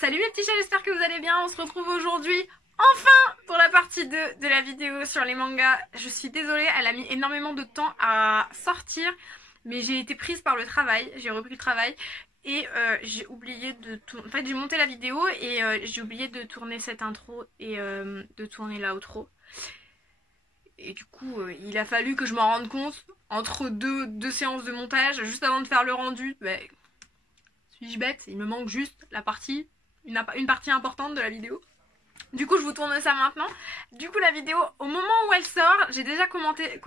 Salut mes petits chats, j'espère que vous allez bien. On se retrouve aujourd'hui enfin pour la partie 2 de la vidéo sur les mangas. Je suis désolée, elle a mis énormément de temps à sortir, mais j'ai été prise par le travail, j'ai repris le travail et j'ai oublié de tourner. En fait, j'ai monté la vidéo et j'ai oublié de tourner cette intro et de tourner l'outro. Et du coup, il a fallu que je m'en rende compte entre deux séances de montage, juste avant de faire le rendu. Suis-je bête? Il me manque juste la partie, une partie importante de la vidéo. Du coup, je vous tourne ça maintenant. Du coup, la vidéo, au moment où elle sort, j'ai déjà commencé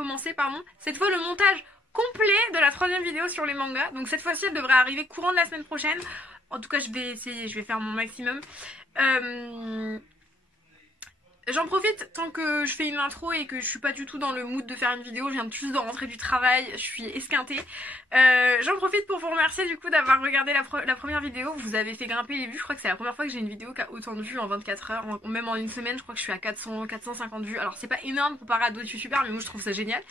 cette fois le montage complet de la 3e vidéo sur les mangas. Donc cette fois-ci, elle devrait arriver courant de la semaine prochaine. En tout cas, je vais essayer, je vais faire mon maximum. J'en profite tant que je fais une intro et que je suis pas du tout dans le mood de faire une vidéo, je viens juste de rentrer du travail, je suis esquintée. J'en profite pour vous remercier du coup d'avoir regardé la première vidéo, vous avez fait grimper les vues, je crois que c'est la première fois que j'ai une vidéo qui a autant de vues en 24 heures, même en une semaine, je crois que je suis à 450 vues. Alors c'est pas énorme comparé à d'autres youtubeurs, mais moi je trouve ça génial.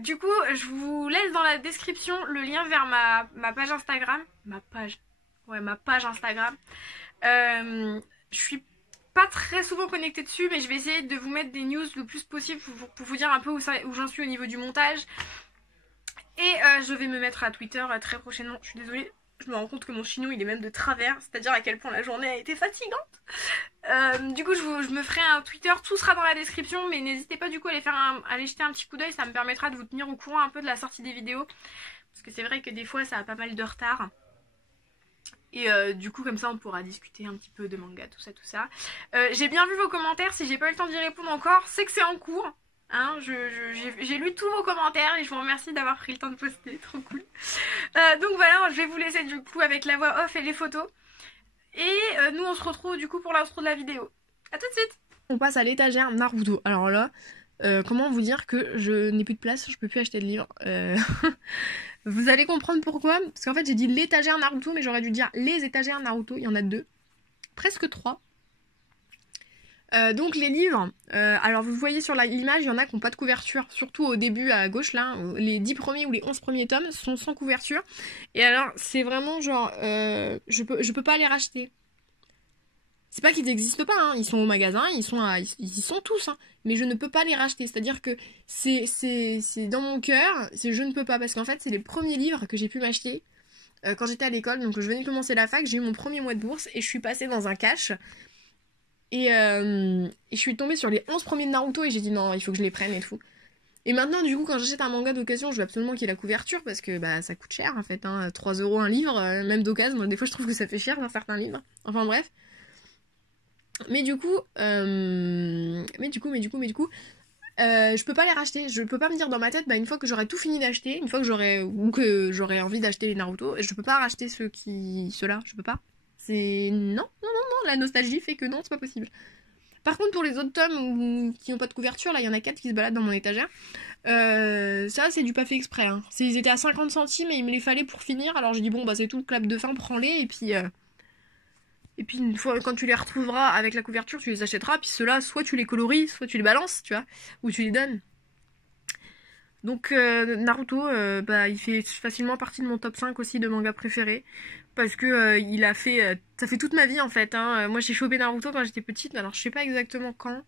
Du coup, je vous laisse dans la description le lien vers ma page Instagram. Ma page Instagram. Je suis pas très souvent connectée dessus, mais je vais essayer de vous mettre des news le plus possible pour vous dire un peu où j'en suis au niveau du montage. Et je vais me mettre à Twitter très prochainement. Je suis désolée, je me rends compte que mon chignon il est même de travers, c'est-à-dire à quel point la journée a été fatigante. Du coup je me ferai un Twitter, tout sera dans la description, mais n'hésitez pas du coup à aller jeter un petit coup d'œil, ça me permettra de vous tenir au courant un peu de la sortie des vidéos. Parce que c'est vrai que des fois ça a pas mal de retard. Et du coup comme ça on pourra discuter un petit peu de manga, tout ça. J'ai bien vu vos commentaires, si j'ai pas eu le temps d'y répondre encore, c'est que c'est en cours. Hein, j'ai lu tous vos commentaires et je vous remercie d'avoir pris le temps de poster, trop cool. Donc voilà, je vais vous laisser du coup avec la voix off et les photos. Et nous on se retrouve du coup pour l'intro de la vidéo. A tout de suite. On passe à l'étagère Naruto. Alors là, comment vous dire que je n'ai plus de place, je peux plus acheter de livres. Vous allez comprendre pourquoi. Parce qu'en fait j'ai dit l'étagère Naruto, mais j'aurais dû dire les étagères Naruto. Il y en a 2. Presque 3. Donc les livres, alors vous voyez sur l'image, il y en a qui n'ont pas de couverture. Surtout au début à gauche là, les 10 premiers ou les 11 premiers tomes sont sans couverture. Et alors c'est vraiment genre, je peux pas les racheter. C'est pas qu'ils n'existent pas, hein. Ils sont au magasin, ils y sont tous, hein. Mais je ne peux pas les racheter. C'est-à-dire que c'est dans mon cœur, je ne peux pas. Parce qu'en fait, c'est les premiers livres que j'ai pu m'acheter quand j'étais à l'école. Donc je venais de commencer la fac, j'ai eu mon premier mois de bourse et je suis passée dans un cash. Et je suis tombée sur les 11 premiers de Naruto et j'ai dit non, il faut que je les prenne et tout. Et maintenant, du coup, quand j'achète un manga d'occasion, je veux absolument qu'il y ait la couverture parce que bah ça coûte cher en fait, hein. 3 € un livre, même d'occasion. Moi, des fois, je trouve que ça fait cher dans certains livres. Enfin bref. Mais du coup, je peux pas les racheter. Je peux pas me dire dans ma tête, bah une fois que j'aurai tout fini d'acheter, une fois que j'aurai envie d'acheter les Naruto, je peux pas racheter ceux-là, je peux pas. C'est non, la nostalgie fait que non, c'est pas possible. Par contre, pour les autres tomes qui n'ont pas de couverture, là, il y en a 4 qui se baladent dans mon étagère. Ça, c'est du pas fait exprès. Hein. Ils étaient à 50 centimes et il me les fallait pour finir. Alors j'ai dit bon, bah c'est tout, clap de fin, prends-les et puis une fois quand tu les retrouveras avec la couverture, tu les achèteras. Puis ceux-là, soit tu les coloris, soit tu les balances, tu vois, ou tu les donnes. Donc Naruto, bah il fait facilement partie de mon top 5 aussi de mangas préférés. Parce que ça fait toute ma vie en fait. Hein. Moi j'ai chopé Naruto quand j'étais petite, alors je sais pas exactement quand.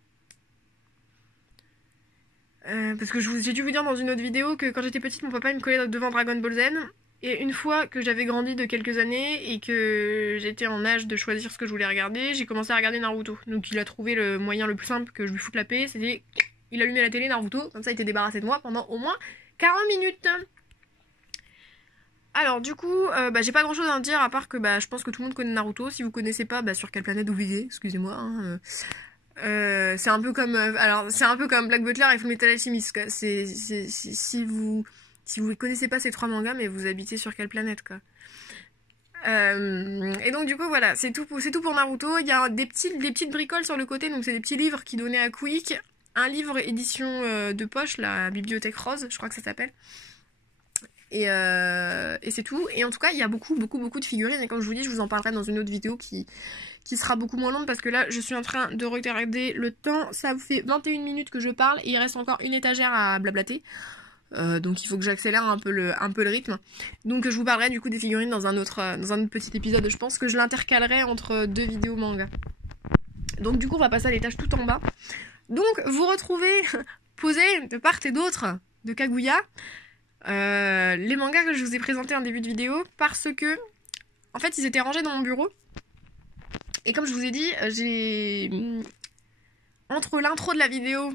Parce que j'ai dû vous dire dans une autre vidéo que quand j'étais petite, mon papa il me collait devant Dragon Ball Z. Et une fois que j'avais grandi de quelques années et que j'étais en âge de choisir ce que je voulais regarder, j'ai commencé à regarder Naruto. Donc il a trouvé le moyen le plus simple que je lui foute la paix, c'était il allumait la télé Naruto, comme ça il était débarrassé de moi pendant au moins 40 minutes. Alors du coup, j'ai pas grand chose à en dire à part que je pense que tout le monde connaît Naruto. Si vous connaissez pas, sur quelle planète vous vivez, excusez-moi. Hein, c'est un peu comme Black Butler et Fullmetal Alchemist. Quoi. Si vous connaissez pas ces 3 mangas, mais vous habitez sur quelle planète quoi. Et donc du coup voilà, c'est tout pour Naruto. Il y a des petites bricoles sur le côté, donc c'est des petits livres qui donnaient à Quick. Un livre édition de poche, la Bibliothèque Rose, je crois que ça s'appelle. Et c'est tout. Et en tout cas, il y a beaucoup de figurines. Et comme je vous dis, je vous en parlerai dans une autre vidéo qui sera beaucoup moins longue parce que là, je suis en train de regarder le temps. Ça vous fait 21 minutes que je parle et il reste encore une étagère à blablater. Donc il faut que j'accélère un peu le rythme. Donc je vous parlerai du coup des figurines dans un autre petit épisode. Je pense que je l'intercalerai entre 2 vidéos manga. Donc du coup on va passer à l'étage tout en bas. Donc vous retrouvez posés de part et d'autre de Kaguya les mangas que je vous ai présentés en début de vidéo, parce que en fait ils étaient rangés dans mon bureau. Et comme je vous ai dit, j'ai entre l'intro de la vidéo,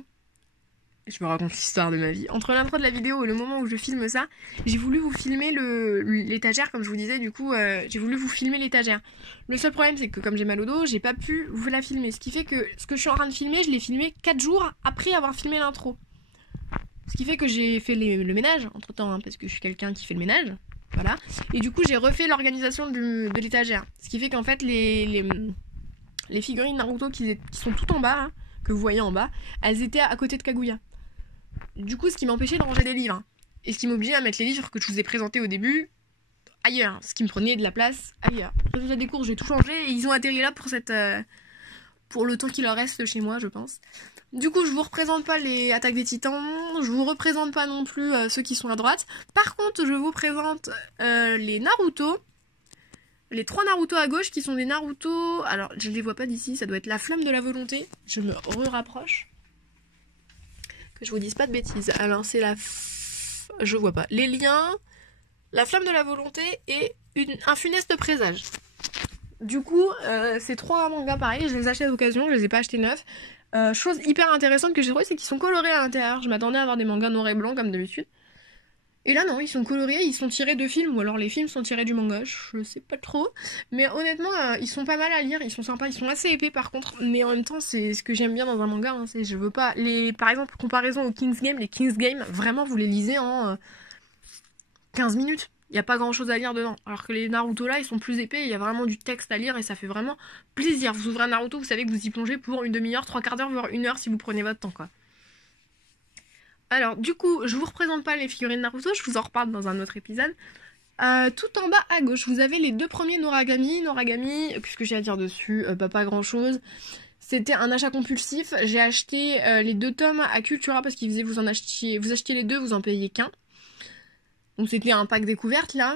je me raconte l'histoire de ma vie, entre l'intro de la vidéo et le moment où je filme ça, j'ai voulu vous filmer l'étagère, comme je vous disais, du coup j'ai voulu vous filmer l'étagère. Le seul problème c'est que comme j'ai mal au dos, j'ai pas pu vous la filmer, ce qui fait que ce que je suis en train de filmer, je l'ai filmé 4 jours après avoir filmé l'intro. Ce qui fait que j'ai fait le ménage entre temps, hein, parce que je suis quelqu'un qui fait le ménage, voilà. Et du coup j'ai refait l'organisation de l'étagère, ce qui fait qu'en fait les figurines Naruto qui sont tout en bas, hein, que vous voyez en bas, elles étaient à côté de Kaguya. Du coup, ce qui m'empêchait de ranger des livres. Et ce qui m'obligeait à mettre les livres que je vous ai présentés au début ailleurs. Ce qui me prenait de la place ailleurs. Résultat des courses, j'ai tout changé et ils ont atterri là pour le temps qu'il leur reste chez moi, je pense. Du coup, je vous représente pas les attaques des titans. Je vous représente pas non plus ceux qui sont à droite. Par contre, je vous présente les Naruto. Les 3 Naruto à gauche qui sont des Naruto... Alors, je les vois pas d'ici, ça doit être la flamme de la volonté. Je me rapproche. Que je vous dise pas de bêtises. Alors, c'est je vois pas. Les liens, la flamme de la volonté et un funeste présage. Du coup, ces 3 mangas pareil, je les achète d'occasion, je les ai pas achetés neufs. Chose hyper intéressante que j'ai trouvée, c'est qu'ils sont colorés à l'intérieur. Je m'attendais à avoir des mangas noir et blanc comme d'habitude. Et là non, ils sont colorés, ils sont tirés de films, ou alors les films sont tirés du manga, je sais pas trop. Mais honnêtement, ils sont pas mal à lire, ils sont sympas, ils sont assez épais par contre. Mais en même temps, c'est ce que j'aime bien dans un manga, hein, c'est je veux pas... Par exemple, comparaison aux King's Game, les King's Game, vraiment vous les lisez en 15 minutes. Il n'y a pas grand chose à lire dedans. Alors que les Naruto là, ils sont plus épais, il y a vraiment du texte à lire et ça fait vraiment plaisir. Vous ouvrez un Naruto, vous savez que vous y plongez pour une demi-heure, 3/4 d'heure, voire 1 heure si vous prenez votre temps quoi. Alors, du coup, je vous représente pas les figurines Naruto, je vous en reparle dans un autre épisode. Tout en bas à gauche, vous avez les 2 premiers Noragami. Noragami, qu'est-ce que j'ai à dire dessus? Pas grand chose. C'était un achat compulsif. J'ai acheté les 2 tomes à Cultura parce qu'ils faisaient vous achetiez les 2, vous en payiez qu'un. Donc c'était un pack découverte là.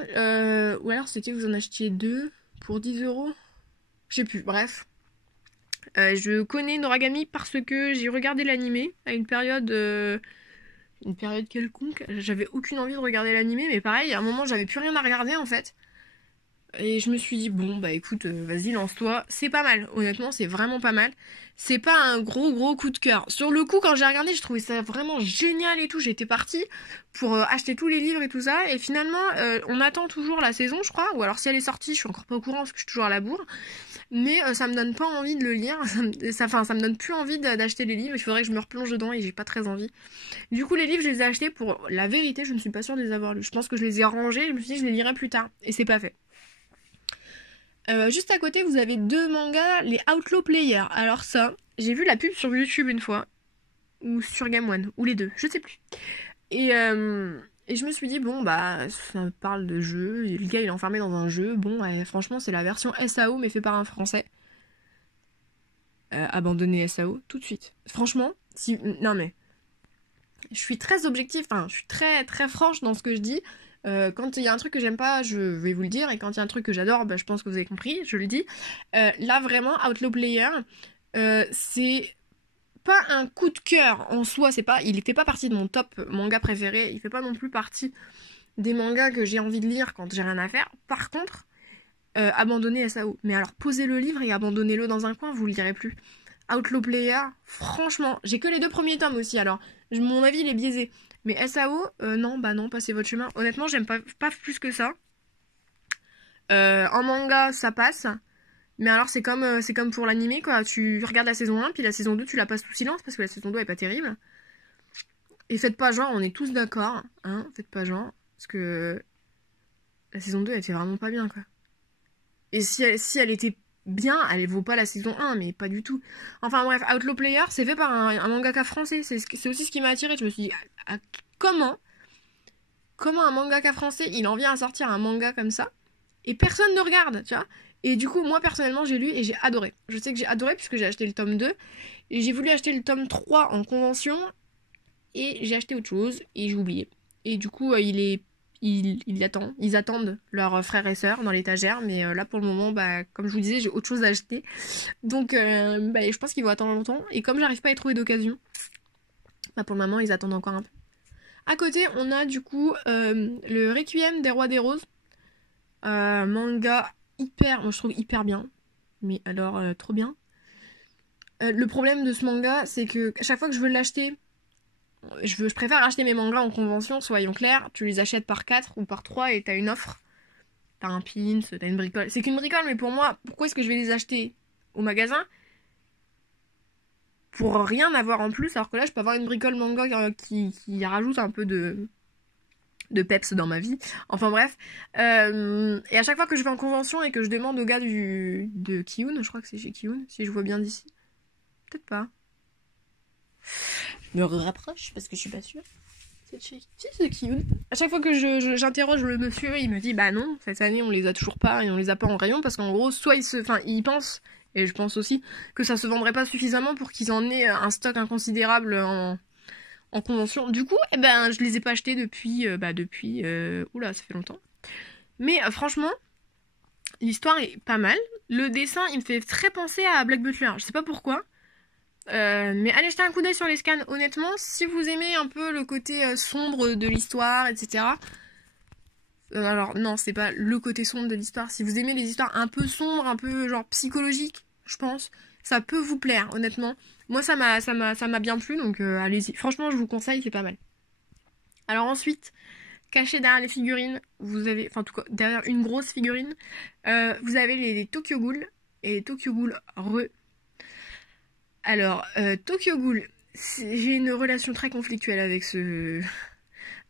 Ou alors c'était vous en achetiez 2 pour 10 €. Je sais plus, bref. Je connais Noragami parce que j'ai regardé l'animé à une période quelconque, j'avais aucune envie de regarder l'animé, mais pareil, à un moment j'avais plus rien à regarder en fait. Et je me suis dit, bon bah écoute, vas-y lance-toi, c'est pas mal, honnêtement c'est vraiment pas mal. C'est pas un gros coup de cœur. Sur le coup quand j'ai regardé, je trouvais ça vraiment génial et tout, j'étais partie pour acheter tous les livres et tout ça, et finalement on attend toujours la saison je crois, ou alors si elle est sortie, je suis encore pas au courant parce que je suis toujours à la bourre. Mais ça me donne pas envie de le lire, ça me donne plus envie d'acheter les livres, il faudrait que je me replonge dedans et j'ai pas très envie. Du coup les livres je les ai achetés pour la vérité, je ne suis pas sûre de les avoir lus. Je pense que je les ai rangés, je me suis dit je les lirai plus tard, et c'est pas fait. Juste à côté vous avez 2 mangas, les Outlaw Players. Alors ça, j'ai vu la pub sur YouTube une fois, ou sur Game One, ou les deux, je sais plus. Et je me suis dit, bon, bah, ça parle de jeu, et le gars il est enfermé dans un jeu, bon, franchement, c'est la version SAO, mais fait par un Français. Abandonner SAO, tout de suite. Franchement, non mais, je suis très objective, enfin, je suis très franche dans ce que je dis. Quand il y a un truc que j'aime pas, je vais vous le dire, et quand il y a un truc que j'adore, bah, je pense que vous avez compris, je le dis. Là, vraiment, Outlaw Player, c'est... pas un coup de cœur en soi, il était pas partie de mon top manga préféré, il fait pas non plus partie des mangas que j'ai envie de lire quand j'ai rien à faire. Par contre, abandonnez SAO. Mais alors posez le livre et abandonnez-le dans un coin, vous le lirez plus. Outlaw Player, franchement, j'ai que les 2 premiers tomes aussi, alors mon avis il est biaisé. Mais SAO, non, passez votre chemin. Honnêtement, j'aime pas plus que ça. En manga, ça passe. Mais alors c'est comme pour l'animé quoi, tu regardes la saison 1 puis la saison 2 tu la passes sous silence parce que la saison 2 est pas terrible. Et faites pas genre, on est tous d'accord, hein, faites pas genre, parce que la saison 2 elle était vraiment pas bien quoi. Et si elle était bien, elle vaut pas la saison 1, mais pas du tout. Enfin bref, Outlaw Player c'est fait par un mangaka français, c'est aussi ce qui m'a attiré, je me suis dit, comment un mangaka français il en vient à sortir un manga comme ça, et personne ne regarde, tu vois. Et du coup, moi, personnellement, j'ai lu et j'ai adoré. Je sais que j'ai adoré puisque j'ai acheté le tome 2. Et j'ai voulu acheter le tome 3 en convention. Et j'ai acheté autre chose et j'ai oublié. Et du coup, ils attendent leurs frères et sœurs dans l'étagère. Mais là, pour le moment, bah, comme je vous disais, j'ai autre chose à acheter. Donc, bah, je pense qu'ils vont attendre longtemps. Et comme j'arrive pas à y trouver d'occasion, bah, pour le moment, ils attendent encore un peu. À côté, on a du coup le Requiem des Rois des Roses. Manga moi je trouve hyper bien. Mais alors, trop bien. Le problème de ce manga, c'est que à chaque fois que je veux l'acheter, je préfère acheter mes mangas en convention, soyons clairs. Tu les achètes par 4 ou par 3 et t'as une offre. T'as un pins, t'as une bricole. C'est qu'une bricole, mais pour moi, pourquoi est-ce que je vais les acheter au magasin pour rien avoir en plus, alors que là, je peux avoir une bricole manga qui rajoute un peu de peps dans ma vie. Enfin bref. Et à chaque fois que je vais en convention et que je demande au gars de Kiun, je crois que c'est chez Kiun, si je vois bien d'ici. Peut-être pas. Je me rapproche parce que je suis pas sûre. C'est chez Kiun. À chaque fois que j'interroge le monsieur, il me dit bah non, cette année on les a toujours pas et on les a pas en rayon parce qu'en gros, soit il pense, et je pense aussi, que ça se vendrait pas suffisamment pour qu'ils en aient un stock inconsidérable en convention. Du coup, eh ben, je les ai pas achetés depuis... oula, ça fait longtemps. Mais franchement, l'histoire est pas mal. Le dessin, il me fait très penser à Black Butler. Je sais pas pourquoi. Mais allez jeter un coup d'œil sur les scans. Honnêtement, si vous aimez un peu le côté sombre de l'histoire, etc. Alors non, c'est pas le côté sombre de l'histoire. Si vous aimez les histoires un peu sombres, un peu genre psychologiques, je pense, ça peut vous plaire, honnêtement. Moi, ça m'a bien plu, donc allez-y. Franchement, je vous conseille, c'est pas mal. Alors ensuite, caché derrière les figurines, vous avez, enfin en tout cas derrière une grosse figurine, vous avez les Tokyo Ghoul et les Tokyo Ghoul Re. Alors Tokyo Ghoul, j'ai une relation très conflictuelle avec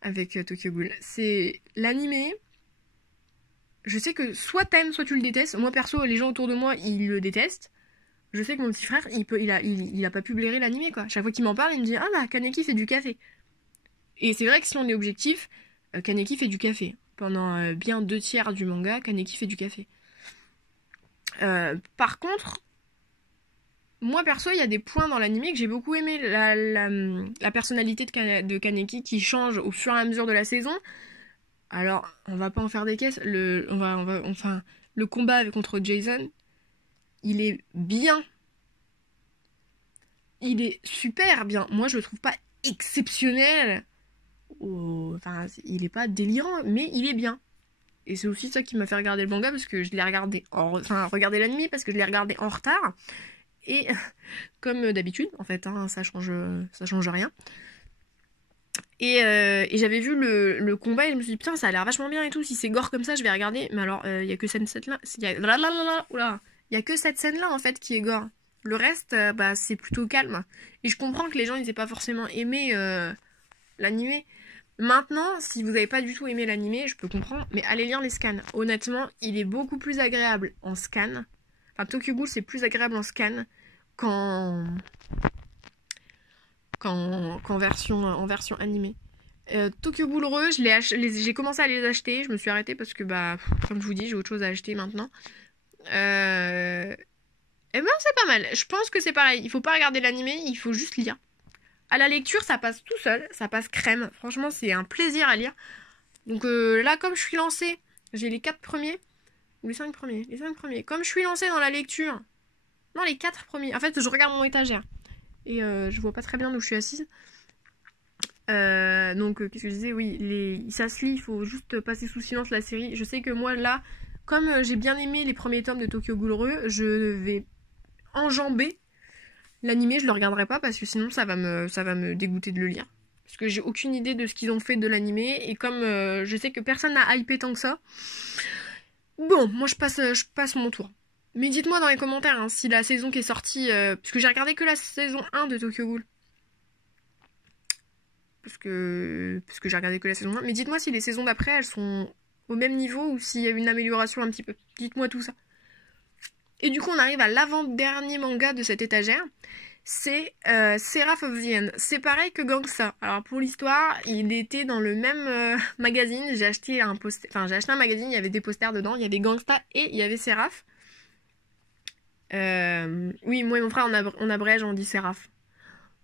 avec Tokyo Ghoul. C'est l'animé. Je sais que soit t'aimes, soit tu le détestes. Moi perso, les gens autour de moi, ils le détestent. Je sais que mon petit frère, il a pas pu blairer l'animé quoi. Chaque fois qu'il m'en parle, il me dit ah bah Kaneki fait du café. Et c'est vrai que si on est objectif, Kaneki fait du café. Pendant bien 2/3 du manga, Kaneki fait du café. Par contre, moi perso, il y a des points dans l'animé que j'ai beaucoup aimé. La personnalité de Kaneki qui change au fur et à mesure de la saison. Alors, on va pas en faire des caisses. Enfin, le combat contre Jason, il est bien. Il est super bien. Moi, je le trouve pas exceptionnel. Enfin, il est pas délirant, mais il est bien. Et c'est aussi ça qui m'a fait regarder le manga parce que je l'ai regardé regarder l'anime parce que je l'ai regardé en retard. Et comme d'habitude, en fait, hein, ça change rien. Et j'avais vu le combat et je me suis dit putain, ça a l'air vachement bien et tout. Si c'est gore comme ça, je vais regarder. Mais alors, il y a que cette scène là. Il y a que cette scène là en fait qui est gore. Le reste, bah c'est plutôt calme. Et je comprends que les gens ils aient pas forcément aimé l'animé. Maintenant, si vous n'avez pas du tout aimé l'animé, je peux comprendre, mais allez lire les scans. Honnêtement, il est beaucoup plus agréable en scan. Enfin, Tokyo Ghoul, c'est plus agréable en scan qu'en version animée. Tokyo Ghoul Re, j'ai commencé à les acheter, je me suis arrêtée parce que, bah, comme je vous dis, j'ai autre chose à acheter maintenant. Et ben, c'est pas mal. Je pense que c'est pareil. Il faut pas regarder l'animé, il faut juste lire. À la lecture, ça passe tout seul, ça passe crème. Franchement, c'est un plaisir à lire. Donc là, comme je suis lancée, j'ai les 4 premiers, ou les 5 premiers, les 5 premiers. Comme je suis lancée dans la lecture, non, les 4 premiers. En fait, je regarde mon étagère. Et je vois pas très bien d'où je suis assise. Donc, qu'est-ce que je disais? Oui, ça se lit, il faut juste passer sous silence la série. Je sais que moi, là, comme j'ai bien aimé les premiers tomes de Tokyo Ghoul Re, je vais enjamber l'animé, je le regarderai pas parce que sinon ça va me dégoûter de le lire. Parce que j'ai aucune idée de ce qu'ils ont fait de l'animé et comme je sais que personne n'a hypé tant que ça. Bon, moi je passe mon tour. Mais dites-moi dans les commentaires hein, si la saison qui est sortie parce que j'ai regardé que la saison 1 de Tokyo Ghoul. Parce que j'ai regardé que la saison 1, mais dites-moi si les saisons d'après elles sont au même niveau ou s'il y a une amélioration un petit peu. Dites-moi tout ça. Et du coup, on arrive à l'avant-dernier manga de cette étagère. C'est Seraph of the End. C'est pareil que Gangsta. Alors, pour l'histoire, il était dans le même magazine. J'ai acheté un magazine, il y avait des posters dedans. Il y avait Gangsta et il y avait Seraph. Oui, moi et mon frère, on abrège, on dit Seraph.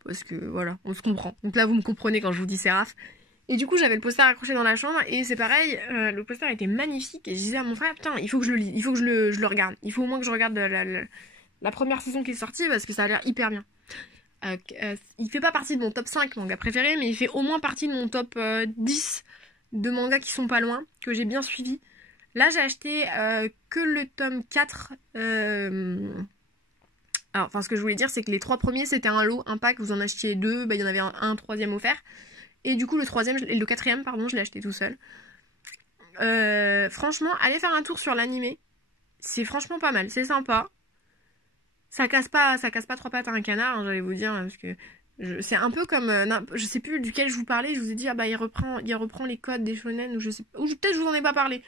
Parce que, voilà, on se comprend. Donc là, vous me comprenez quand je vous dis Seraph. Et du coup, j'avais le poster accroché dans la chambre et c'est pareil, le poster était magnifique et je disais à mon frère, putain, il faut que je le lise, il faut que je le regarde. Il faut au moins que je regarde la première saison qui est sortie parce que ça a l'air hyper bien. Il fait pas partie de mon top 5 manga préféré, mais il fait au moins partie de mon top 10 de mangas qui sont pas loin, que j'ai bien suivi. Là, j'ai acheté que le tome 4. Alors, enfin, ce que je voulais dire, c'est que les 3 premiers, c'était un lot, un pack, vous en achetiez 2, bah, il y en avait un troisième offert. Et du coup, le quatrième, pardon, je l'ai acheté tout seul. Franchement, allez faire un tour sur l'animé. C'est franchement pas mal, c'est sympa. Ça casse pas 3 pattes à un canard, hein, j'allais vous dire, parce que c'est un peu comme, je sais plus duquel je vous parlais, je vous ai dit, ah bah il reprend les codes des shonen, ou je sais pas, ou peut-être je vous en ai pas parlé.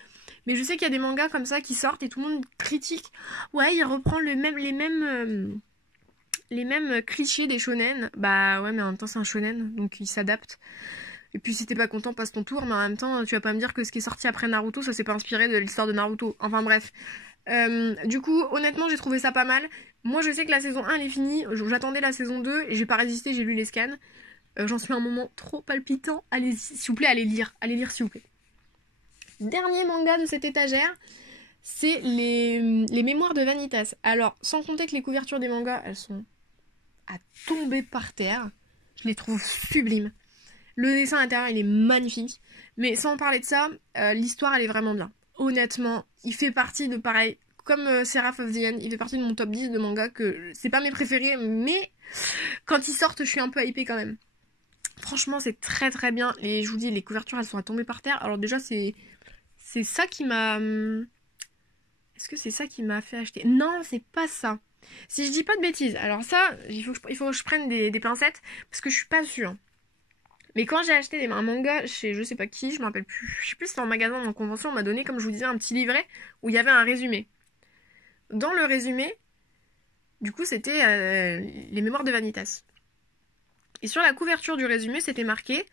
Mais je sais qu'il y a des mangas comme ça qui sortent et tout le monde critique. Ouais, il reprend les mêmes clichés des shonen. Bah ouais, mais en même temps c'est un shonen, donc il s'adapte. Et puis si t'es pas content, passe ton tour, mais en même temps, tu vas pas me dire que ce qui est sorti après Naruto, ça s'est pas inspiré de l'histoire de Naruto. Enfin bref. Du coup, honnêtement, j'ai trouvé ça pas mal. Moi, je sais que la saison 1, elle est finie. J'attendais la saison 2 et j'ai pas résisté, j'ai lu les scans. J'en suis à un moment trop palpitant. Allez-y, s'il vous plaît, allez lire. Allez lire, s'il vous plaît. Dernier manga de cette étagère, c'est les mémoires de Vanitas. Alors, sans compter que les couvertures des mangas, elles sont à tomber par terre. Je les trouve sublimes. Le dessin intérieur, il est magnifique. Mais sans parler de ça, l'histoire, elle est vraiment bien. Honnêtement, il fait partie de pareil, comme Seraph of the End, il fait partie de mon top 10 de mangas que c'est pas mes préférés, mais quand ils sortent, je suis un peu hypée quand même. Franchement, c'est très très bien. Et je vous dis, les couvertures, elles sont à tomber par terre. Alors déjà, c'est ça qui m'a... Est-ce que c'est ça qui m'a fait acheter? Non, c'est pas ça. Si je dis pas de bêtises, alors ça, il faut que je prenne des pincettes, parce que je suis pas sûre. Mais quand j'ai acheté un manga chez je sais pas qui, je me rappelle plus, je sais plus si c'était en magasin ou en convention, on m'a donné, comme je vous disais, un petit livret où il y avait un résumé. Dans le résumé, du coup, c'était les mémoires de Vanitas. Et sur la couverture du résumé, c'était marqué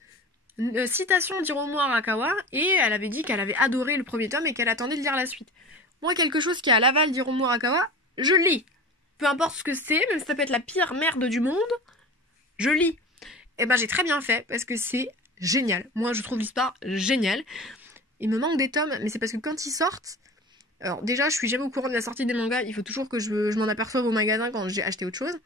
citation d'Hiromu Arakawa, et elle avait dit qu'elle avait adoré le premier tome et qu'elle attendait de lire la suite. Moi, quelque chose qui est à l'aval d'Hiromu Arakawa, je lis. Peu importe ce que c'est, même si ça peut être la pire merde du monde, je lis. Et ben j'ai très bien fait parce que c'est génial. Moi je trouve l'histoire géniale. Il me manque des tomes, mais c'est parce que quand ils sortent, alors déjà je suis jamais au courant de la sortie des mangas, il faut toujours que je m'en aperçoive au magasin quand j'ai acheté autre chose.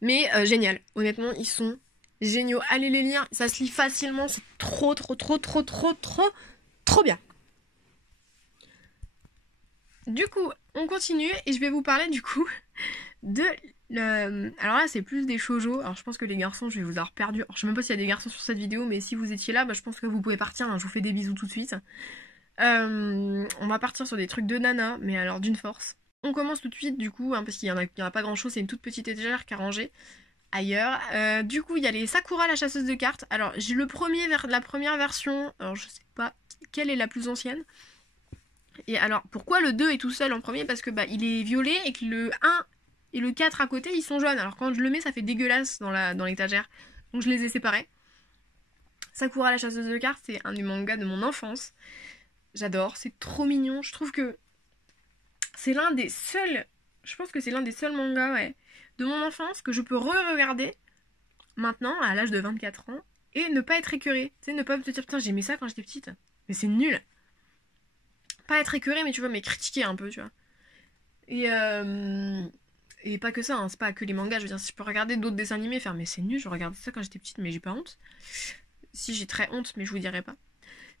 Mais génial, honnêtement ils sont géniaux. Allez les lire, ça se lit facilement, c'est trop bien. Du coup, on continue et je vais vous parler du coup de... Alors là, c'est plus des shoujo. Alors je pense que les garçons, je vais vous avoir perdu. Alors je sais même pas s'il y a des garçons sur cette vidéo, mais si vous étiez là, bah, je pense que vous pouvez partir. Hein. Je vous fais des bisous tout de suite. On va partir sur des trucs de nana, mais alors d'une force. On commence tout de suite du coup, hein, parce qu'il y en a pas grand chose. C'est une toute petite étagère qui a rangé ailleurs. Du coup, il y a les Sakura, la chasseuse de cartes. Alors j'ai la première version. Alors je sais pas quelle est la plus ancienne. Et alors pourquoi le 2 est tout seul en premier? Parce que bah il est violet et que le 1 et le 4 à côté, ils sont jaunes. Alors quand je le mets, ça fait dégueulasse dans l'étagère. Donc je les ai séparés. Sakura la chasseuse de cartes, c'est un des mangas de mon enfance. J'adore, c'est trop mignon. Je trouve que c'est l'un des seuls... Je pense que c'est l'un des seuls mangas, ouais, de mon enfance que je peux re-regarder maintenant, à l'âge de 24 ans, et ne pas être écœurée. Tu sais, ne pas me dire, putain, j'aimais ça quand j'étais petite. Mais c'est nul. Pas être écœurée, mais tu vois, mais critiquer un peu, tu vois. Et pas que ça, hein, c'est pas que les mangas, je veux dire, si je peux regarder d'autres dessins animés et faire mais c'est nul, je regardais ça quand j'étais petite, mais j'ai pas honte. Si j'ai très honte, mais je vous dirai pas.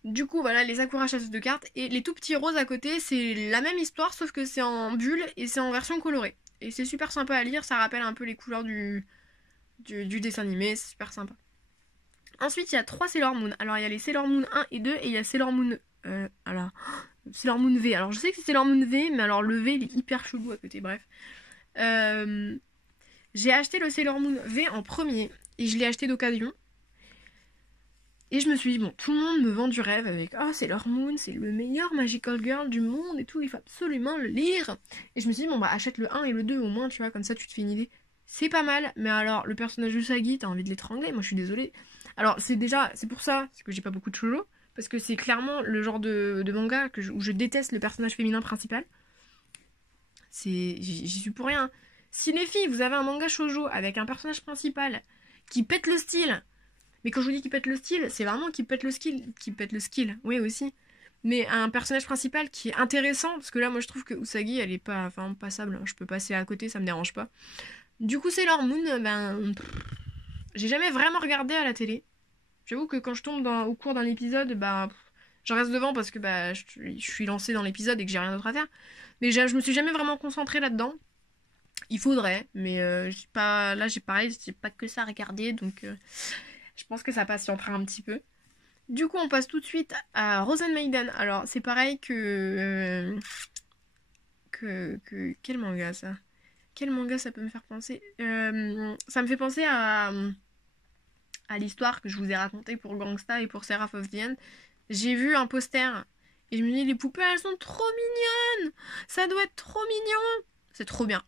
Du coup, voilà, les Sakura chasseuses de cartes. Et les tout petits roses à côté, c'est la même histoire, sauf que c'est en bulle et c'est en version colorée. Et c'est super sympa à lire, ça rappelle un peu les couleurs du dessin animé, c'est super sympa. Ensuite, il y a 3 Sailor Moon. Alors, il y a les Sailor Moon 1 et 2, et il y a Sailor Moon... Sailor Moon V. Alors, je sais que c'est Sailor Moon V, mais alors le V, il est hyper chelou à côté, bref. J'ai acheté le Sailor Moon V en premier, et je l'ai acheté d'occasion. Et je me suis dit, bon, tout le monde me vend du rêve avec « Oh, Sailor Moon, c'est le meilleur Magical Girl du monde et tout, il faut absolument le lire !» Et je me suis dit, bon, bah, achète le 1 et le 2 au moins, tu vois, comme ça, tu te fais une idée. C'est pas mal, mais alors, le personnage de Sagi, t'as envie de l'étrangler, moi, je suis désolée. Alors, c'est pour ça que j'ai pas beaucoup de shoujo, parce que c'est clairement le genre de manga où je déteste le personnage féminin principal. J'y suis pour rien. Si les filles, vous avez un manga shoujo avec un personnage principal qui pète le style... Mais quand je vous dis qu'il pète le style, c'est vraiment qu'il pète le skill, oui aussi. Mais un personnage principal qui est intéressant, parce que là moi je trouve que Usagi elle est pas, enfin passable, hein. Je peux passer à côté, ça me dérange pas. Du coup Sailor Moon, ben j'ai jamais vraiment regardé à la télé. J'avoue que quand je tombe au cours d'un épisode, bah je reste devant parce que bah je suis lancée dans l'épisode et que j'ai rien d'autre à faire. Mais je me suis jamais vraiment concentrée là-dedans. Il faudrait, mais j'ai pas, là j'ai pareil, j'ai pas que ça à regarder, donc je pense que ça patientera un petit peu. Du coup, on passe tout de suite à Rosen Maiden. Alors, c'est pareil quel manga ça? Quel manga ça peut me faire penser? Ça me fait penser à l'histoire que je vous ai racontée pour Gangsta et pour Seraph of the End. J'ai vu un poster et je me dis, les poupées, elles sont trop mignonnes! Ça doit être trop mignon! C'est trop bien.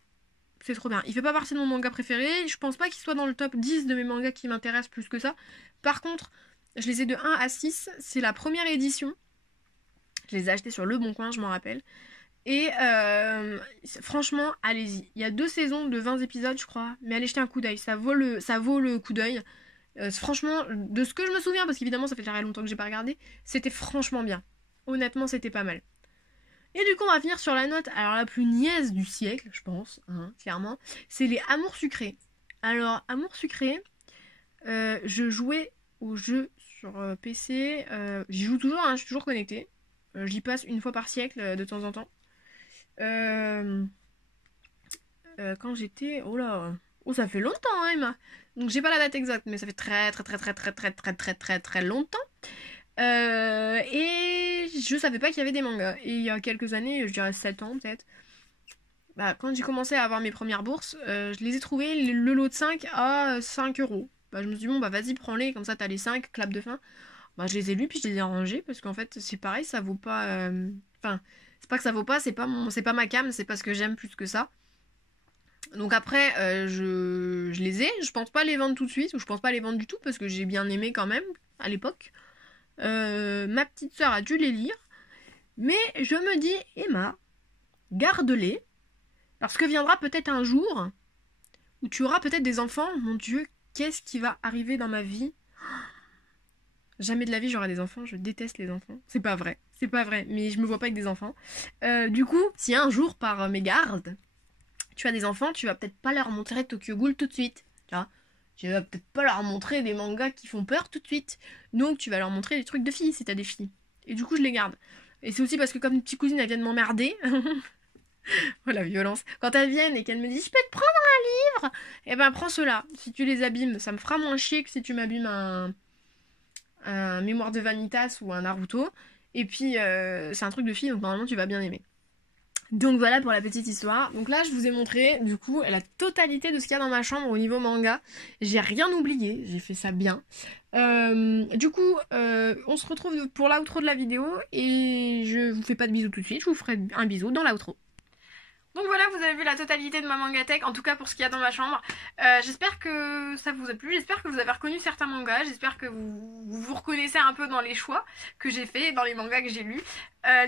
C'est trop bien. Il fait pas partie de mon manga préféré. Je pense pas qu'il soit dans le top 10 de mes mangas qui m'intéressent plus que ça. Par contre, je les ai de 1 à 6. C'est la première édition. Je les ai achetés sur Le Bon Coin, je m'en rappelle. Et franchement, allez-y. Il y a 2 saisons de 20 épisodes, je crois. Mais allez jeter un coup d'œil. Ça vaut le coup d'œil. Franchement, de ce que je me souviens, parce qu'évidemment, ça fait très longtemps que j'ai pas regardé, c'était franchement bien. Honnêtement, c'était pas mal. Et du coup, on va finir sur la note, alors la plus niaise du siècle, je pense, hein, clairement. C'est les Amours sucrés. Alors, Amours sucrés, je jouais au jeu sur PC. J'y joue toujours, hein, je suis toujours connectée. J'y passe une fois par siècle, de temps en temps. Quand j'étais... Oh là... Oh, ça fait longtemps, hein, Emma. Donc, j'ai pas la date exacte, mais ça fait très, très, très, très, très, très, très, très, très, très longtemps. Et je savais pas qu'il y avait des mangas. Et il y a quelques années, je dirais 7 ans peut-être, bah, quand j'ai commencé à avoir mes premières bourses, je les ai trouvés le lot de 5 à 5 euros. Bah, je me suis dit, bon, bah vas-y, prends-les, comme ça t'as les 5 clap de fin. Bah, je les ai lus, puis je les ai rangés, parce qu'en fait, c'est pareil, ça vaut pas. Enfin, c'est pas que ça vaut pas, c'est pas ma came, c'est parce que j'aime plus que ça. Donc après, je les ai, je pense pas les vendre tout de suite, ou je pense pas les vendre du tout, parce que j'ai bien aimé quand même, à l'époque. Ma petite sœur a dû les lire, mais je me dis, Emma, garde-les, parce que viendra peut-être un jour où tu auras peut-être des enfants. Mon Dieu, qu'est-ce qui va arriver dans ma vie? Jamais de la vie j'aurai des enfants, je déteste les enfants. C'est pas vrai, mais je me vois pas avec des enfants. Du coup, si un jour par mégarde, tu as des enfants, tu vas peut-être pas leur montrer Tokyo Ghoul tout de suite. Tu vois, tu vas peut-être pas leur montrer des mangas qui font peur tout de suite. Donc tu vas leur montrer des trucs de filles si t'as des filles. Et du coup, je les garde. Et c'est aussi parce que comme une petite cousine, elle vient de m'emmerder. Oh la violence. Quand elles viennent et qu'elles me disent je peux te prendre un livre, eh ben prends ceux-là. Si tu les abîmes, ça me fera moins chier que si tu m'abîmes un Mémoire de Vanitas ou un Naruto. Et puis c'est un truc de fille, donc normalement tu vas bien aimer. Donc voilà pour la petite histoire. Donc là je vous ai montré du coup la totalité de ce qu'il y a dans ma chambre au niveau manga. J'ai rien oublié, j'ai fait ça bien. Du coup on se retrouve pour l'outro de la vidéo et je vous fais pas de bisous tout de suite, je vous ferai un bisou dans l'outro. Donc voilà, vous avez vu la totalité de ma mangatech, en tout cas pour ce qu'il y a dans ma chambre. J'espère que ça vous a plu, j'espère que vous avez reconnu certains mangas, j'espère que vous reconnaissez un peu dans les choix que j'ai fait, dans les mangas que j'ai lus.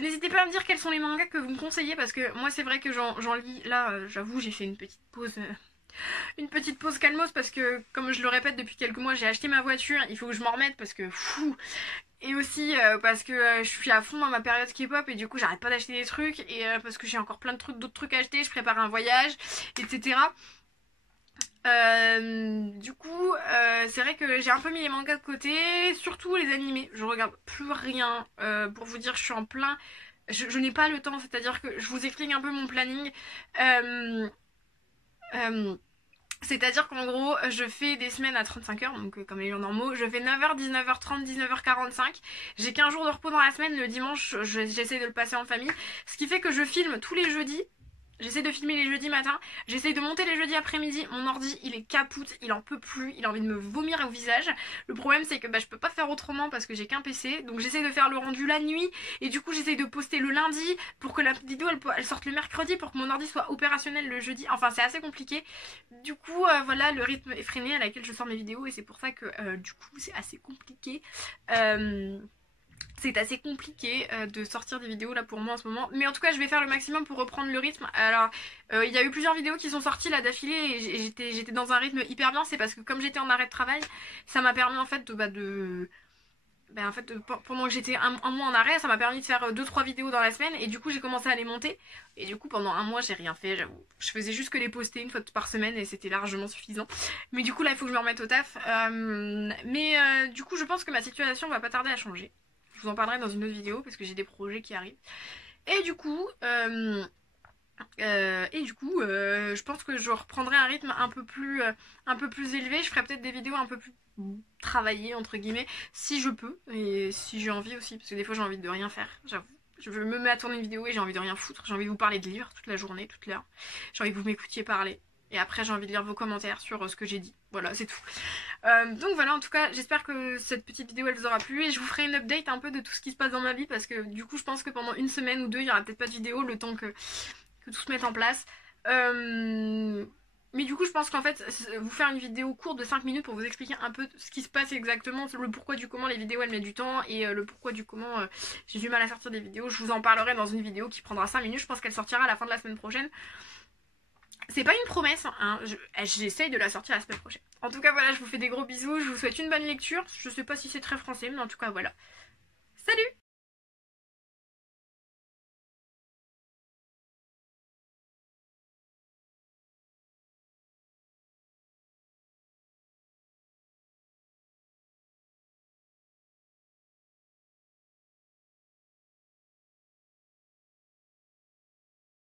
N'hésitez pas à me dire quels sont les mangas que vous me conseillez, parce que moi c'est vrai que j'en lis, là j'avoue j'ai fait une petite pause calmos, parce que comme je le répète depuis quelques mois, j'ai acheté ma voiture, il faut que je m'en remette parce que fou. Et aussi parce que je suis à fond dans ma période K-pop et du coup j'arrête pas d'acheter des trucs et parce que j'ai encore plein d'autres trucs à acheter, je prépare un voyage, etc. Du coup c'est vrai que j'ai un peu mis les mangas de côté, surtout les animés, je regarde plus rien, pour vous dire je suis en plein, je n'ai pas le temps, c'est-à-dire que je vous explique un peu mon planning. C'est-à-dire qu'en gros, je fais des semaines à 35 heures, donc comme les gens normaux, je fais 9h, 19h30, 19h45. J'ai qu'un jour de repos dans la semaine, le dimanche, j'essaie de le passer en famille. Ce qui fait que je filme tous les jeudis. J'essaie de filmer les jeudis matin, j'essaie de monter les jeudis après-midi, mon ordi il est capoute, il en peut plus, il a envie de me vomir au visage. Le problème c'est que je peux pas faire autrement parce que j'ai qu'un PC, donc j'essaie de faire le rendu la nuit et du coup j'essaie de poster le lundi pour que la vidéo elle sorte le mercredi pour que mon ordi soit opérationnel le jeudi, enfin c'est assez compliqué. Du coup voilà, le rythme effréné à laquelle je sors mes vidéos et c'est pour ça que du coup c'est assez compliqué. c'est assez compliqué de sortir des vidéos là pour moi en ce moment. Mais en tout cas, je vais faire le maximum pour reprendre le rythme. Alors, il y a eu plusieurs vidéos qui sont sorties là d'affilée et j'étais dans un rythme hyper bien. C'est parce que comme j'étais en arrêt de travail, ça m'a permis en fait pendant que j'étais un mois en arrêt, ça m'a permis de faire 2-3 vidéos dans la semaine et du coup j'ai commencé à les monter et du coup pendant un mois j'ai rien fait, j'avoue. Je faisais juste que les poster une fois par semaine et c'était largement suffisant. Mais du coup là il faut que je me remette au taf. Du coup je pense que ma situation va pas tarder à changer. Je vous en parlerai dans une autre vidéo parce que j'ai des projets qui arrivent. Et du coup, je pense que je reprendrai un rythme un peu plus élevé. Je ferai peut-être des vidéos un peu plus travaillées entre guillemets, si je peux et si j'ai envie aussi, parce que des fois j'ai envie de rien faire. J'avoue, je me mets à tourner une vidéo et j'ai envie de rien foutre. J'ai envie de vous parler de livres toute la journée, toute l'heure. J'ai envie que vous m'écoutiez parler. Et après j'ai envie de lire vos commentaires sur ce que j'ai dit. Voilà, c'est tout. Donc voilà, en tout cas, j'espère que cette petite vidéo elle vous aura plu et je vous ferai une update un peu de tout ce qui se passe dans ma vie parce que du coup je pense que pendant une semaine ou deux il y aura peut-être pas de vidéo le temps que tout se mette en place. Mais du coup je pense qu'en fait vous faire une vidéo courte de 5 minutes pour vous expliquer un peu ce qui se passe exactement, le pourquoi du comment les vidéos elles mettent du temps et le pourquoi du comment j'ai du mal à sortir des vidéos. Je vous en parlerai dans une vidéo qui prendra 5 minutes, je pense qu'elle sortira à la fin de la semaine prochaine. C'est pas une promesse, hein. J'essaye de la sortir la semaine prochaine. En tout cas voilà, je vous fais des gros bisous, je vous souhaite une bonne lecture. Je sais pas si c'est très français, mais en tout cas voilà. Salut!